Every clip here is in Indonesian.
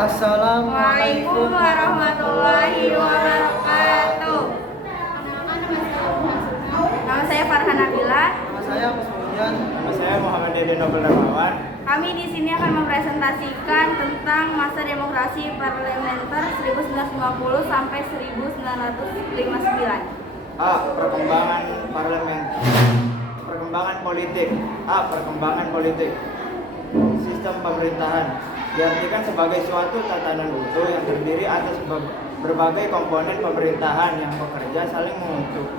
Assalamualaikum warahmatullahi wabarakatuh. Nama saya Farhan Nabila. Nama saya Musliman. Nama saya Muhammad Dede Nobel Darmawan. Kami di sini akan mempresentasikan tentang masa demokrasi parlementer 1950 sampai 1959. A. Perkembangan parlemen. Perkembangan politik. A. Perkembangan politik. Sistem pemerintahan diartikan sebagai suatu tatanan utuh yang terdiri atas berbagai komponen pemerintahan yang bekerja saling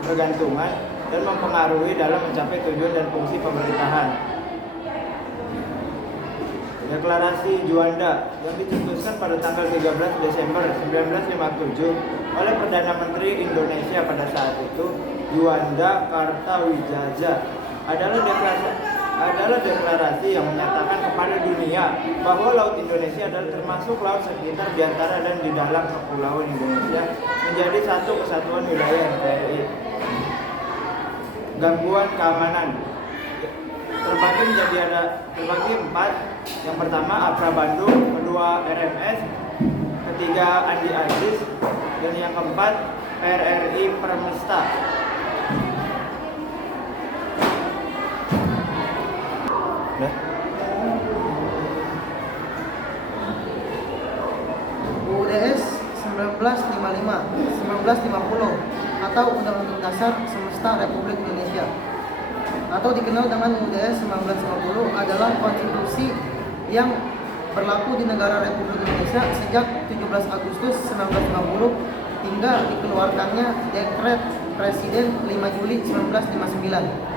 bergantungan dan mempengaruhi dalam mencapai tujuan dan fungsi pemerintahan. Deklarasi Juanda yang dicetuskan pada tanggal 13 Desember 1957 oleh Perdana Menteri Indonesia pada saat itu, Juanda Kartawijaya, adalah deklarasi yang menyatakan kepada dunia bahwa Laut Indonesia adalah termasuk laut sekitar, di antara dan di dalam kepulauan Indonesia menjadi satu kesatuan wilayah NKRI. Gangguan keamanan terbagi empat. Yang pertama Apra Bandung, kedua RMS, ketiga Andi Aziz, dan yang keempat PRRI Permesta. UUDS 1950 atau Undang-Undang Dasar Semesta Republik Indonesia atau dikenal dengan UUDS 1950 adalah konstitusi yang berlaku di negara Republik Indonesia sejak 17 Agustus 1950 hingga dikeluarkannya Dekret Presiden 5 Juli 1959.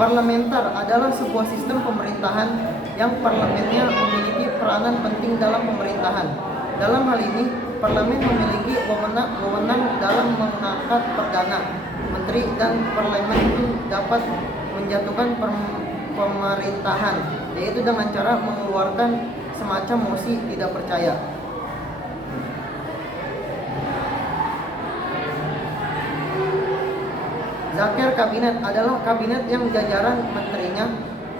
Parlementer adalah sebuah sistem pemerintahan yang parlemennya memiliki peranan penting dalam pemerintahan. Dalam hal ini, parlemen memiliki wewenang dalam mengangkat perdana, menteri, dan parlemen itu dapat menjatuhkan pemerintahan, yaitu dengan cara mengeluarkan semacam mosi tidak percaya. Zakir Kabinet adalah kabinet yang jajaran menterinya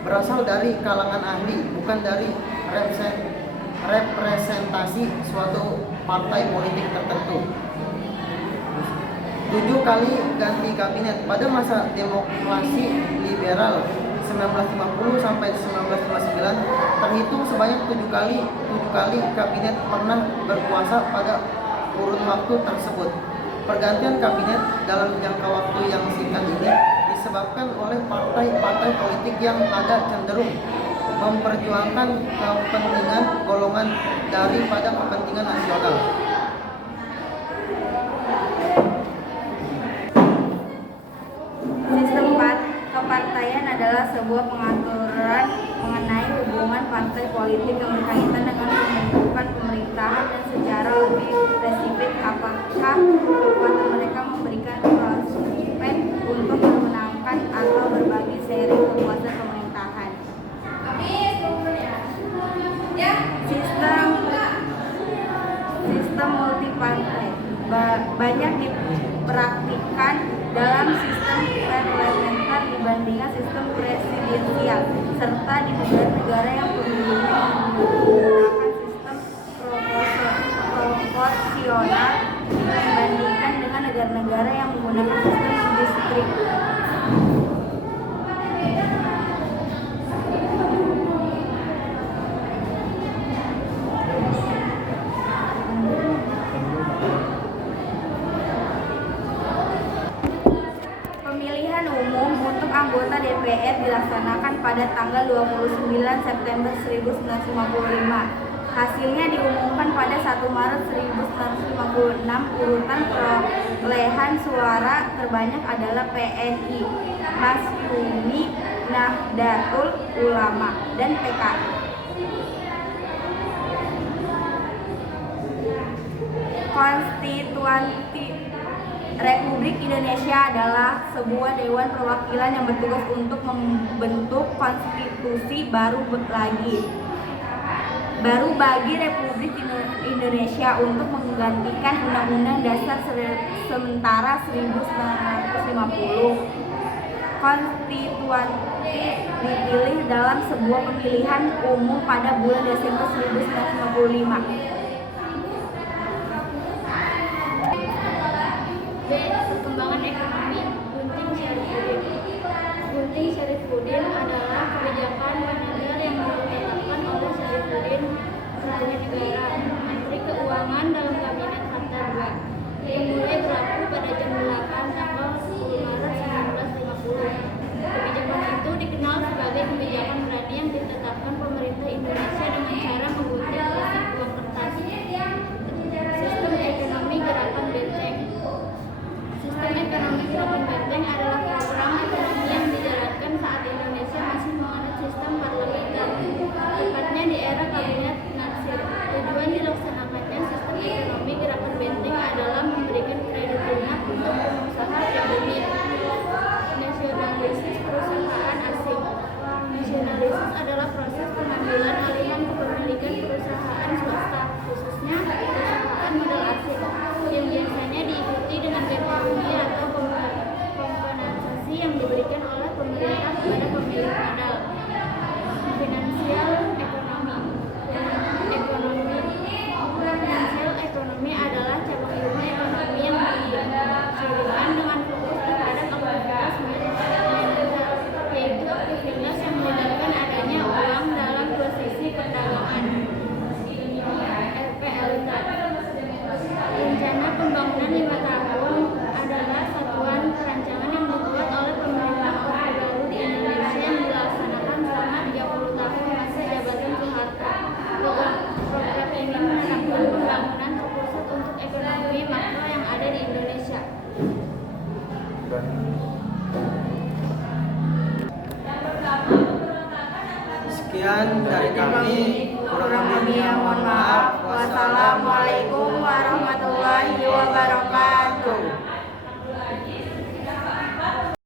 berasal dari kalangan ahli, bukan dari representasi suatu partai politik tertentu. 7 kali ganti kabinet. Pada masa demokrasi liberal 1950 sampai 1959 terhitung sebanyak 7 kali kabinet pernah berkuasa pada kurun waktu tersebut. Pergantian kabinet dalam jangka waktu yang singkat ini disebabkan oleh partai-partai politik yang ada cenderung memperjuangkan kepentingan golongan daripada kepentingan nasional. Sistem kepartaian adalah sebuah pengaturan mengenai hubungan partai politik yang berkaitan dengan pembentukan pemerintahan dan secara lebih spesifik apakah kekuatan mereka memberikan prospek untuk memenangkan atau berbagi seri kekuasaan pemerintahan. Sistem multipartai banyak dipraktikkan dalam sistem parlementer dibandingkan sistem presidensial, serta di negara-negara yang penduduknya menggunakan sistem proporsional dibandingkan dengan negara-negara yang menggunakan sistem distrik. Pemilihan umum untuk anggota DPR dilaksanakan pada tanggal 29 September 1955. Hasilnya diumumkan pada 1 Maret 1956. Urutan perolehan suara terbanyak adalah PNI, Masyumi, Nahdlatul Ulama, dan PKI. Konstitusi Republik Indonesia adalah sebuah dewan perwakilan yang bertugas untuk membentuk konstitusi baru bagi Republik Indonesia untuk menggantikan Undang-Undang Dasar sementara 1950. Konstitusi dipilih dalam sebuah pemilihan umum pada bulan Desember 1955? B. Perkembangan ekonomi. Gunting Syarifuddin adalah kebijakan moneter yang ditetapkan oleh Syarifuddin Praja Negara, Menteri Keuangan dalam Kabinet Hatta II, yang mulai berlaku pada jam 8 tanggal 10 Maret 1950. Kebijakan itu dikenal sebagai kebijakan berani yang ditetapkan pemerintah Indonesia dengan cara menggunting isi uang kertas. Sistem ekonomi gerakan benteng. Sistem ekonomi gerakan benteng adalah program ekonomi yang dijalankan saat Indonesia masih menganut sistem parlementer, tepatnya di era Kabinet Natsir. Tujuan dilaksanakannya sistem ekonomi gerakan benteng adalah memberikan kredit lunak untuk pengusaha pribumi. Nasionalisis perusahaan asing. Nasionalisis adalah proses pengambilan alihan kepemilikan perusahaan swasta, khususnya perusahaan modal asing, yang biasanya diikuti dengan ganti rugi atau kompensasi yang diberikan oleh pemerintah kepada pemilik modal. Finansial ekonomi. Finansial ekonomi adalah cabang ilmu ekonomi yang dicirikan dengan fokus terhadap aktivitas moneter, yaitu aktivitas yang melibatkan adanya uang dalam dua sisi perdagangan. RPLTA. Rencana Pembangunan 5 Tahun adalah satuan perancangan yang dibuat oleh pemerintah Orde Baru di Indonesia yang dilaksanakan selama 30 tahun masa jabatan Soeharto. Program ini menetapkan pembangunan terpusat untuk ekonomi makro yang ada di Indonesia. Sekian dari kami, kurang lebihnya